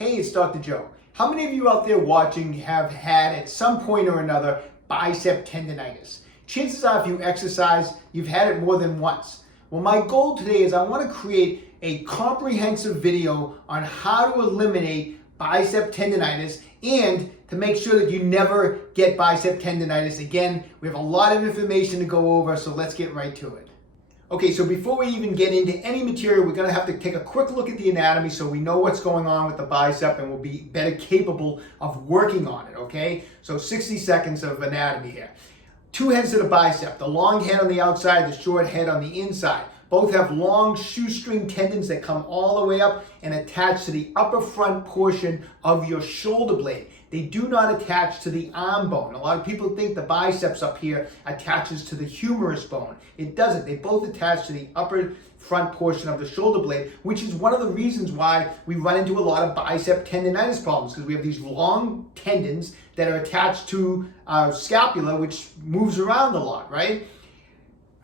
Hey, it's Dr. Joe. How many of you out there watching have had at some point or another biceps tendonitis? Chances are if you exercise, you've had it more than once. Well, my goal today is I want to create a comprehensive video on how to eliminate biceps tendonitis and to make sure that you never get biceps tendonitis again. We have a lot of information to go over, so let's get right to it. Okay, so before we even get into any material, we're gonna have to take a quick look at the anatomy so we know what's going on with the bicep and we'll be better capable of working on it, okay? So 60 seconds of anatomy here. Two heads to the bicep, the long head on the outside, the short head on the inside. Both have long shoestring tendons that come all the way up and attach to the upper front portion of your shoulder blade. They do not attach to the arm bone. A lot of people think the biceps up here attaches to the humerus bone. It doesn't. They both attach to the upper front portion of the shoulder blade, which is one of the reasons why we run into a lot of biceps tendonitis problems, because we have these long tendons that are attached to our scapula, which moves around a lot, right?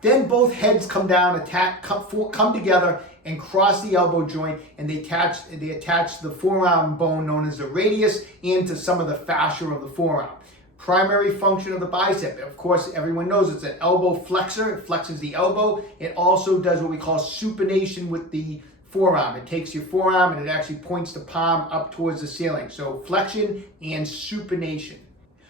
Then both heads come down, come together and cross the elbow joint, and they attach the forearm bone known as the radius into some of the fascia of the forearm. Primary function of the bicep, of course, everyone knows it's an elbow flexor. It flexes the elbow. It also does what we call supination with the forearm. It takes your forearm and it actually points the palm up towards the ceiling. So flexion and supination.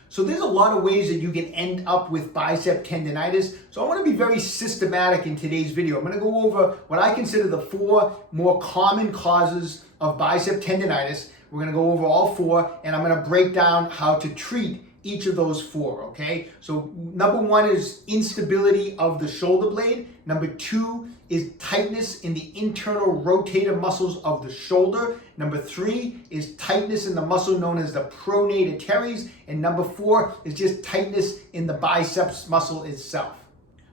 So there's a lot of ways that you can end up with biceps tendonitis. So I want to be very systematic in today's video. I'm going to go over what I consider the 4 more common causes of biceps tendonitis. We're going to go over all 4, and I'm going to break down how to treat each of those 4, okay? So number 1 is instability of the shoulder blade. Number 2 is tightness in the internal rotator muscles of the shoulder. Number 3 is tightness in the muscle known as the Pronator teres. And number 4 is just tightness in the biceps muscle itself.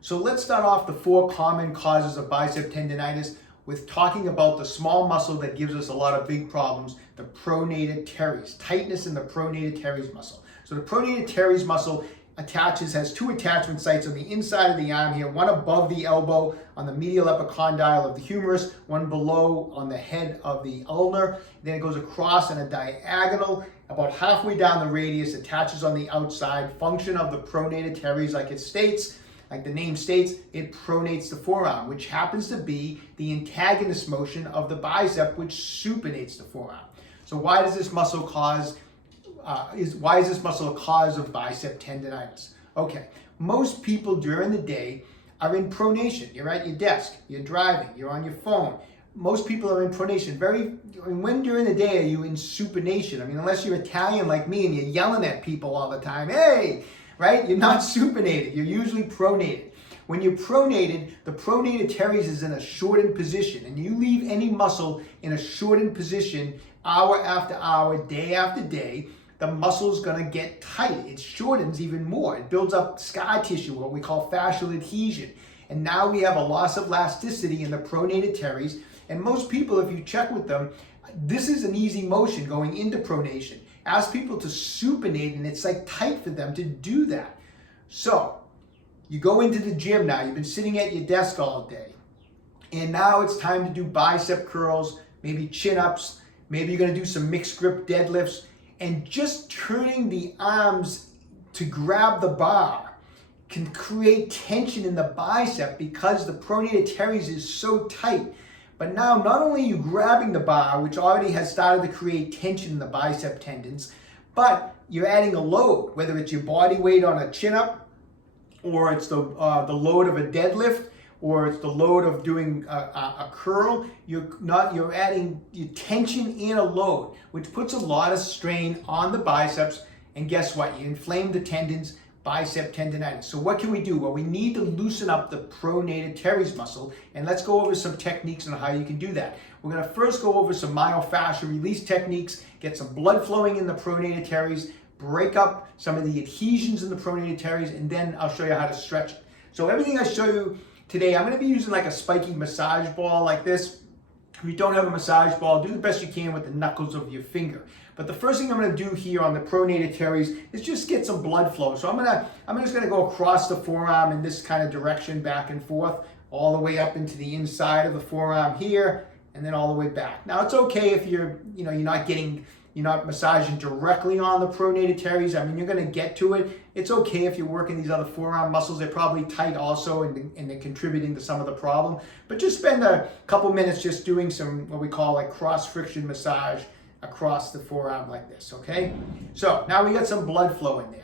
So let's start off the 4 common causes of biceps tendonitis with talking about the small muscle that gives us a lot of big problems, the Pronator teres, tightness in the Pronator teres muscle. So the Pronator teres muscle has 2 attachment sites on the inside of the arm here, one above the elbow on the medial epicondyle of the humerus, one below on the head of the ulnar. Then it goes across in a diagonal, about halfway down the radius, attaches on the outside. Function of the Pronator teres, like the name states, it pronates the forearm, which happens to be the antagonist motion of the bicep, which supinates the forearm. So why does this muscle cause why is this muscle a cause of biceps tendonitis? Okay, most people during the day are in pronation. You're at your desk, you're driving, you're on your phone. Most people are in pronation. When during the day are you in supination? I mean, unless you're Italian like me and you're yelling at people all the time, hey, right? You're not supinated, you're usually pronated. When you're pronated, the Pronator teres is in a shortened position, and you leave any muscle in a shortened position hour after hour, day after day, the muscle's gonna get tight. It shortens even more. It builds up scar tissue, what we call fascial adhesion. And now we have a loss of elasticity in the Pronator teres. And most people, if you check with them, this is an easy motion going into pronation. Ask people to supinate, and it's like tight for them to do that. So, you go into the gym now, you've been sitting at your desk all day, and now it's time to do bicep curls, maybe chin-ups, maybe you're gonna do some mixed grip deadlifts, and just turning the arms to grab the bar can create tension in the bicep because the Pronator teres is so tight. But now, not only are you grabbing the bar, which already has started to create tension in the bicep tendons, but you're adding a load, whether it's your body weight on a chin-up, or it's the load of a deadlift, or it's the load of doing a curl. You're adding your tension and a load, which puts a lot of strain on the biceps. And guess what? You inflame the tendons, biceps tendonitis. So what can we do? Well, we need to loosen up the Pronator teres muscle, and let's go over some techniques on how you can do that. We're gonna first go over some myofascial release techniques, get some blood flowing in the Pronator teres, break up some of the adhesions in the Pronator teres, and then I'll show you how to stretch it. So everything I show you today, I'm going to be using like a spiky massage ball like this. If you don't have a massage ball, do the best you can with the knuckles of your finger. But the first thing I'm going to do here on the Pronator teres is just get some blood flow. So I'm just going to go across the forearm in this kind of direction, back and forth, all the way up into the inside of the forearm here, and then all the way back. Now it's okay if you're not massaging directly on the pronator teres. I mean, you're going to get to it. It's okay if you're working these other forearm muscles. They're probably tight also, and they're contributing to some of the problem. But just spend a couple minutes just doing some what we call like cross friction massage across the forearm like this, okay? So now we got some blood flow in there.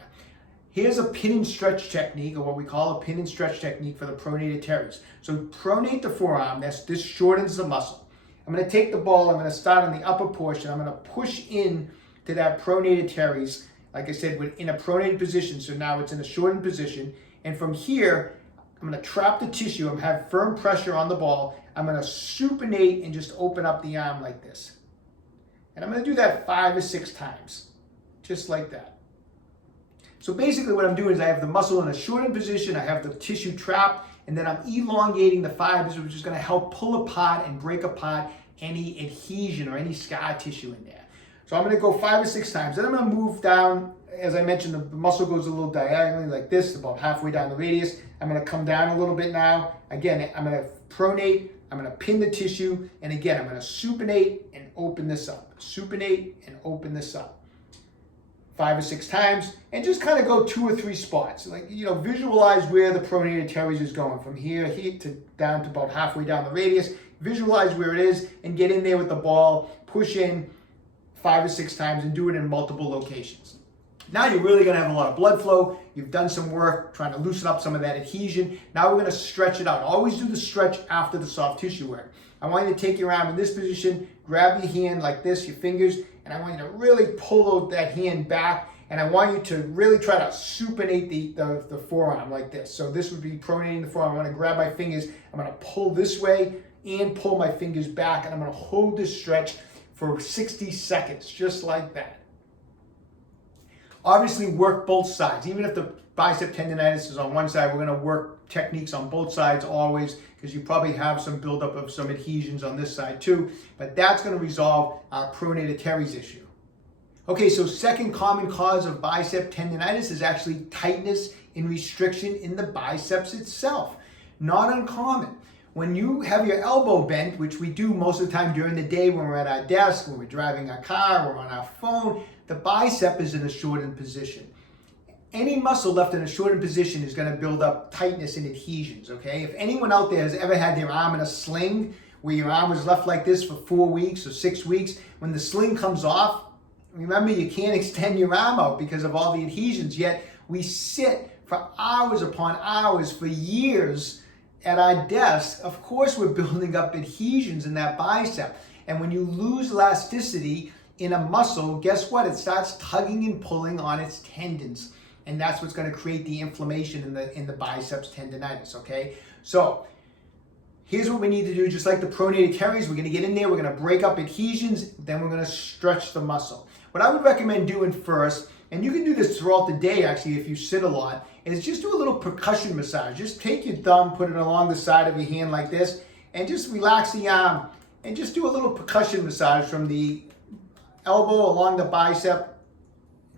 Here's a pin and stretch technique, or what we call a pin and stretch technique for the pronator teres. So pronate the forearm, this shortens the muscle. I'm going to take the ball, I'm going to start on the upper portion, I'm going to push in to that pronator teres, like I said, in a pronated position, so now it's in a shortened position, and from here, I'm going to trap the tissue, I'm going to have firm pressure on the ball, I'm going to supinate and just open up the arm like this. And I'm going to do that 5 or 6 times, just like that. So basically what I'm doing is I have the muscle in a shortened position, I have the tissue trapped, and then I'm elongating the fibers, which is going to help pull apart and break apart any adhesion or any scar tissue in there. So I'm going to go 5 or 6 times. Then I'm going to move down. As I mentioned, the muscle goes a little diagonally like this, about halfway down the radius. I'm going to come down a little bit now. Again, I'm going to pronate, I'm going to pin the tissue, and again, I'm going to supinate and open this up. Supinate and open this up. 5 or 6 times, and just kind of go 2 or 3 spots. Like, visualize where the pronator teres is going from here to down to about halfway down the radius. Visualize where it is and get in there with the ball, push in 5 or 6 times and do it in multiple locations. Now you're really going to have a lot of blood flow. You've done some work trying to loosen up some of that adhesion. Now we're going to stretch it out. Always do the stretch after the soft tissue work. I want you to take your arm in this position, grab your hand like this, your fingers, and I want you to really pull that hand back, and I want you to really try to supinate the forearm like this. So this would be pronating the forearm. I'm going to grab my fingers, I'm going to pull this way and pull my fingers back, and I'm going to hold this stretch for 60 seconds, just like that. Obviously work both sides. Even if the bicep tendonitis is on one side, we're going to work techniques on both sides always, because you probably have some buildup of some adhesions on this side too, but that's going to resolve our pronator teres issue. Okay, so second common cause of bicep tendonitis is actually tightness and restriction in the biceps itself. Not uncommon. When you have your elbow bent, which we do most of the time during the day when we're at our desk, when we're driving our car, we're on our phone, the bicep is in a shortened position. Any muscle left in a shortened position is going to build up tightness and adhesions, okay? If anyone out there has ever had their arm in a sling, where your arm was left like this for 4 weeks or 6 weeks, when the sling comes off, remember you can't extend your arm out because of all the adhesions, yet we sit for hours upon hours for years at our desk. Of course we're building up adhesions in that bicep. And when you lose elasticity in a muscle, guess what? It starts tugging and pulling on its tendons. And that's what's going to create the inflammation in the biceps tendonitis, okay? So here's what we need to do. Just like the pronator teres, we're going to get in there, we're going to break up adhesions, then we're going to stretch the muscle. What I would recommend doing first, and you can do this throughout the day actually if you sit a lot, is just do a little percussion massage. Just take your thumb, put it along the side of your hand like this, and just relax the arm, and just do a little percussion massage from the elbow along the bicep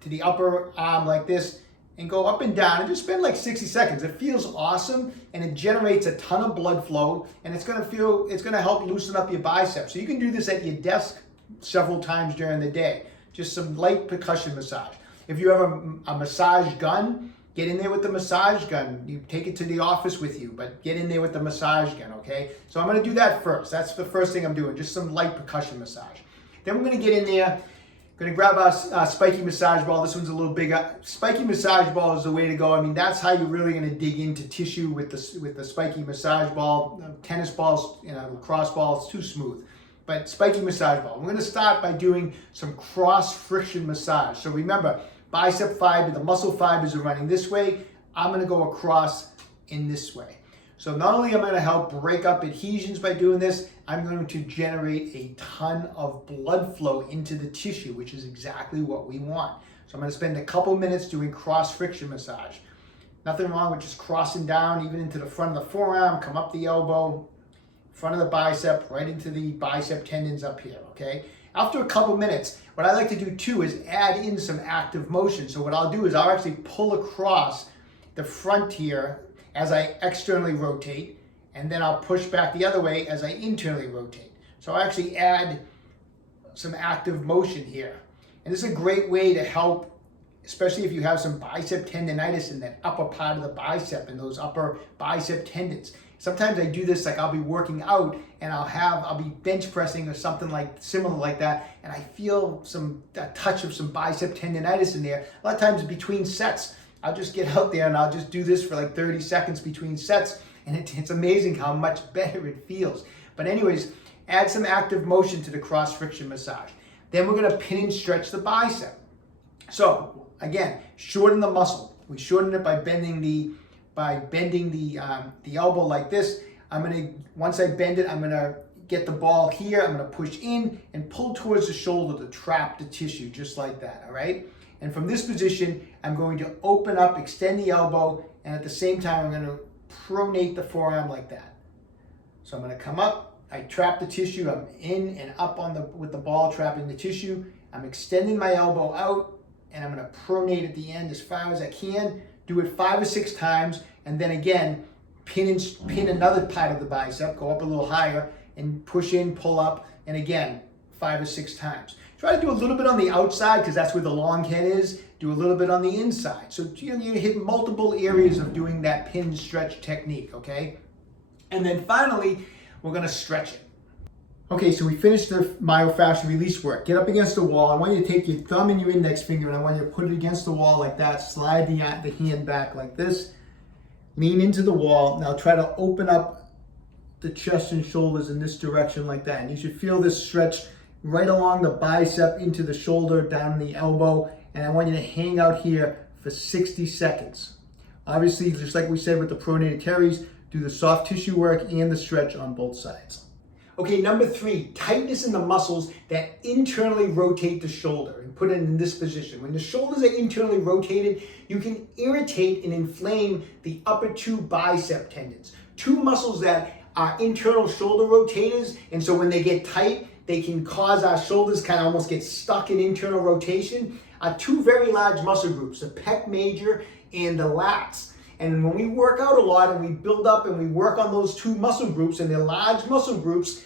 to the upper arm like this, and go up and down, and just spend like 60 seconds. It feels awesome, and it generates a ton of blood flow, and it's going to help loosen up your biceps. So you can do this at your desk several times during the day. Just some light percussion massage. If you have a massage gun, get in there with the massage gun. You take it to the office with you, but get in there with the massage gun, okay? So I'm going to do that first. That's the first thing I'm doing, just some light percussion massage. Then we're going to get in there. Going to grab our spiky massage ball. This one's a little bigger. Spiky massage ball is the way to go. I mean, that's how you're really going to dig into tissue with the spiky massage ball. Tennis balls, lacrosse balls, too smooth. But spiky massage ball. We're going to start by doing some cross friction massage. So remember, bicep fiber, the muscle fibers are running this way. I'm going to go across in this way. So not only am I going to help break up adhesions by doing this, I'm going to generate a ton of blood flow into the tissue, which is exactly what we want. So I'm going to spend a couple minutes doing cross friction massage. Nothing wrong with just crossing down even into the front of the forearm, come up the elbow, front of the bicep, right into the bicep tendons up here, okay? After a couple minutes, what I like to do too is add in some active motion. So what I'll do is I'll actually pull across the front here as I externally rotate, and then I'll push back the other way as I internally rotate. So I actually add some active motion here. And this is a great way to help, especially if you have some bicep tendonitis in that upper part of the bicep and those upper bicep tendons. Sometimes I do this, like I'll be working out and I'll be bench pressing or something like similar like that, and I feel a touch of some bicep tendonitis in there. A lot of times between sets, I'll just get out there and I'll just do this for like 30 seconds between sets, and it's amazing how much better it feels. But anyways, add some active motion to the cross friction massage. Then we're gonna pin and stretch the bicep. So again, shorten the muscle. We shorten it by bending the elbow like this. Once I bend it, I'm gonna get the ball here. I'm gonna push in and pull towards the shoulder to trap the tissue, just like that, all right? And from this position, I'm going to open up, extend the elbow, and at the same time, I'm gonna pronate the forearm like that. So I'm gonna come up, I trap the tissue, I'm in and up with the ball trapping the tissue. I'm extending my elbow out, and I'm gonna pronate at the end as far as I can. Do it 5 or 6 times, and then again, pin another part of the bicep, go up a little higher, and push in, pull up, and again, 5 or 6 times. Try to do a little bit on the outside, because that's where the long head is. Do a little bit on the inside. So you hit multiple areas of doing that pin stretch technique, okay? And then finally, we're gonna stretch it. Okay, so we finished the myofascial release work. Get up against the wall. I want you to take your thumb and your index finger, and I want you to put it against the wall like that. Slide the hand back like this. Lean into the wall. Now try to open up the chest and shoulders in this direction like that. And you should feel this stretch right along the bicep into the shoulder, down the elbow. And I want you to hang out here for 60 seconds. Obviously, just like we said with the Pronator Teres, do the soft tissue work and the stretch on both sides. Okay, number 3, tightness in the muscles that internally rotate the shoulder, and put it in this position. When the shoulders are internally rotated, you can irritate and inflame the upper 2 bicep tendons. 2 muscles that are internal shoulder rotators, and so when they get tight, they can cause our shoulders kind of almost get stuck in internal rotation, are 2 very large muscle groups, the pec major and the lats. And when we work out a lot and we build up and we work on those 2 muscle groups, and they're large muscle groups,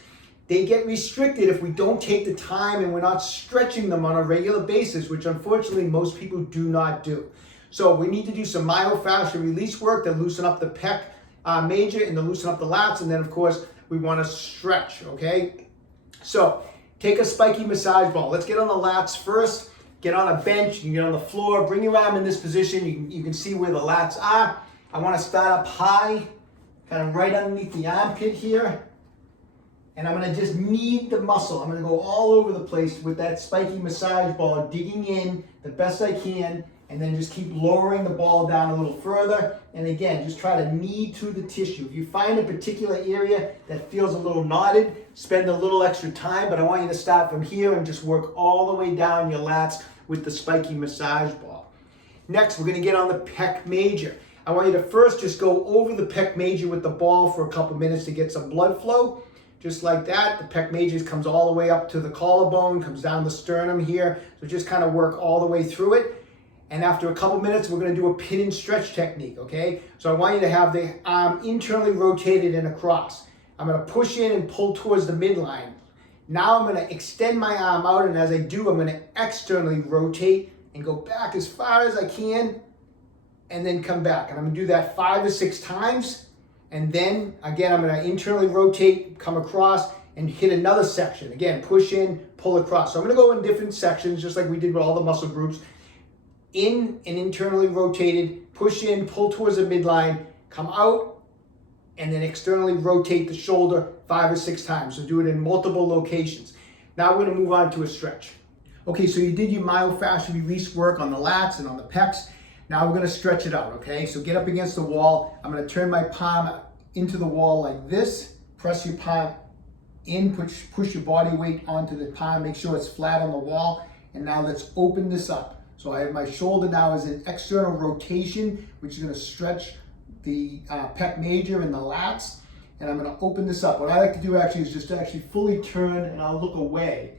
they get restricted if we don't take the time and we're not stretching them on a regular basis, which unfortunately most people do not do. So we need to do some myofascial release work to loosen up the pec major and to loosen up the lats, and then of course we want to stretch, okay? So take a spiky massage ball. Let's get on the lats first. Get on a bench, you can get on the floor, bring your arm in this position. You can see where the lats are. I want to start up high, kind of right underneath the armpit here. And I'm going to just knead the muscle. I'm going to go all over the place with that spiky massage ball, digging in the best I can, and then just keep lowering the ball down a little further. And again, just try to knead through the tissue. If you find a particular area that feels a little knotted, spend a little extra time, but I want you to start from here and just work all the way down your lats with the spiky massage ball. Next, we're going to get on the pec major. I want you to first just go over the pec major with the ball for a couple minutes to get some blood flow. Just like that, the pec major comes all the way up to the collarbone, comes down the sternum here. So just kind of work all the way through it. And after a couple minutes, we're going to do a pin and stretch technique, okay? So I want you to have the arm internally rotated and across. I'm going to push in and pull towards the midline. Now I'm going to extend my arm out, and as I do, I'm going to externally rotate and go back as far as I can, and then come back. And I'm going to do that 5 or 6 times. And then, again, I'm going to internally rotate, come across, and hit another section. Again, push in, pull across. So I'm going to go in different sections, just like we did with all the muscle groups. In and internally rotated, push in, pull towards the midline, come out, and then externally rotate the shoulder 5 or 6 times. So do it in multiple locations. Now we're going to move on to a stretch. Okay, so you did your myofascial release work on the lats and on the pecs. Now we're going to stretch it out, okay? So get up against the wall. I'm going to turn my palm into the wall like this. Press your palm in, push your body weight onto the palm. Make sure it's flat on the wall. And now let's open this up. So I have my shoulder now as an external rotation, which is going to stretch the pec major and the lats. And I'm going to open this up. What I like to do actually is just to actually fully turn, and I'll look away.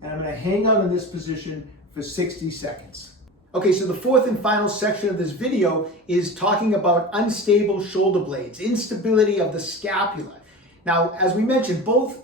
And I'm going to hang out in this position for 60 seconds. Okay, so the fourth and final section of this video is talking about unstable shoulder blades, instability of the scapula. Now, as we mentioned, both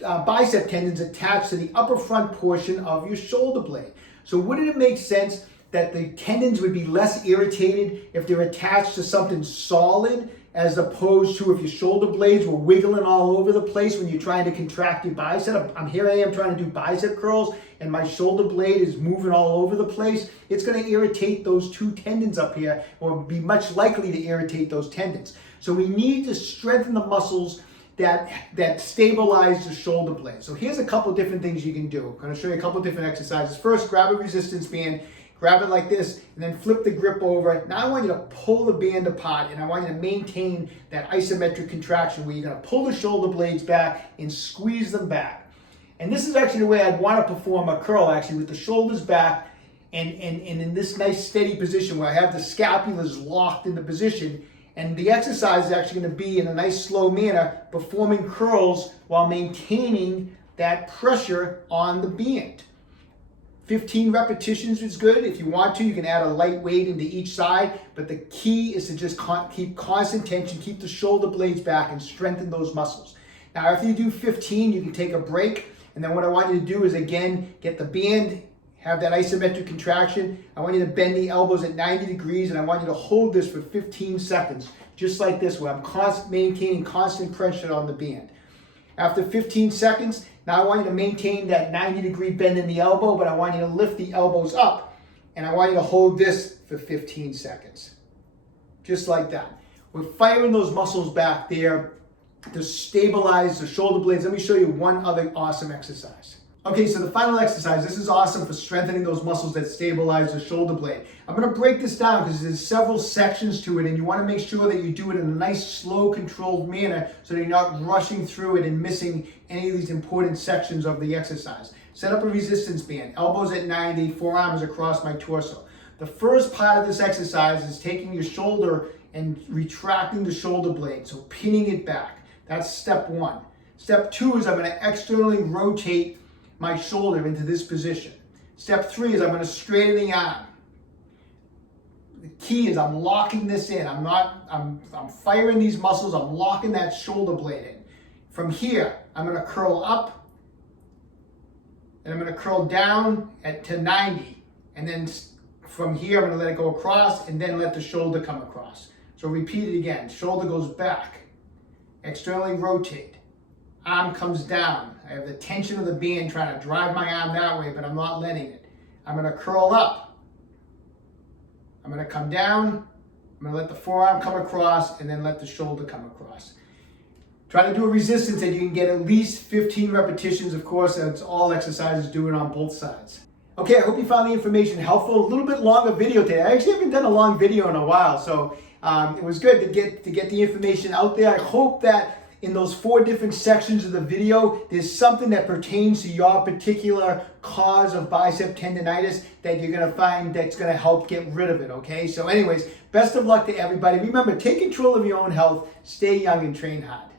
bicep tendons attached to the upper front portion of your shoulder blade. So wouldn't it make sense that the tendons would be less irritated if they're attached to something solid, as opposed to if your shoulder blades were wiggling all over the place when you're trying to contract your bicep? Here I am trying to do bicep curls and my shoulder blade is moving all over the place. It's going to irritate those two tendons up here, or be much likely to irritate those tendons. So we need to strengthen the muscles that stabilize the shoulder blade. So here's a couple different things you can do. I'm going to show you a couple different exercises. First, grab a resistance band. Grab it like this, and then flip the grip over. Now I want you to pull the band apart, and I want you to maintain that isometric contraction where you're going to pull the shoulder blades back and squeeze them back. And this is actually the way I'd want to perform a curl, actually, with the shoulders back and in this nice steady position where I have the scapulas locked in the position. And the exercise is actually going to be in a nice slow manner, performing curls while maintaining that pressure on the band. 15 repetitions is good. If you want to, you can add a light weight into each side, but the key is to just keep constant tension, keep the shoulder blades back, and strengthen those muscles. Now, after you do 15, you can take a break, and then what I want you to do is, again, get the band, have that isometric contraction. I want you to bend the elbows at 90 degrees, and I want you to hold this for 15 seconds, just like this, where I'm maintaining constant pressure on the band. After 15 seconds, now I want you to maintain that 90-degree bend in the elbow, but I want you to lift the elbows up, and I want you to hold this for 15 seconds. Just like that. We're firing those muscles back there to stabilize the shoulder blades. Let me show you one other awesome exercise. Okay, so the final exercise, this is awesome for strengthening those muscles that stabilize the shoulder blade. I'm going to break this down because there's several sections to it, and you want to make sure that you do it in a nice, slow, controlled manner so that you're not rushing through it and missing any of these important sections of the exercise. Set up a resistance band, elbows at 90, forearms across my torso. The first part of this exercise is taking your shoulder and retracting the shoulder blade, so pinning it back. That's step one. Step two is I'm going to externally rotate my shoulder into this position. Step three is I'm going to straighten the arm. The key is I'm locking this in. I'm firing these muscles. I'm locking that shoulder blade in. From here, I'm going to curl up, and I'm going to curl down to 90. And then from here, I'm going to let it go across, and then let the shoulder come across. So repeat it again. Shoulder goes back. Externally rotate. Arm comes down. I have the tension of the band trying to drive my arm that way, but I'm not letting it. I'm going to curl up. I'm going to come down. I'm going to let the forearm come across, and then let the shoulder come across. Try to do a resistance that you can get at least 15 repetitions. Of course, that's all exercises, do it on both sides. Okay, I hope you found the information helpful. A little bit longer video today. I actually haven't done a long video in a while, so it was good to get the information out there. I hope that in those 4 different sections of the video, there's something that pertains to your particular cause of bicep tendonitis that you're going to find that's going to help get rid of it, okay? So anyways, best of luck to everybody. Remember, take control of your own health, stay young, and train hard.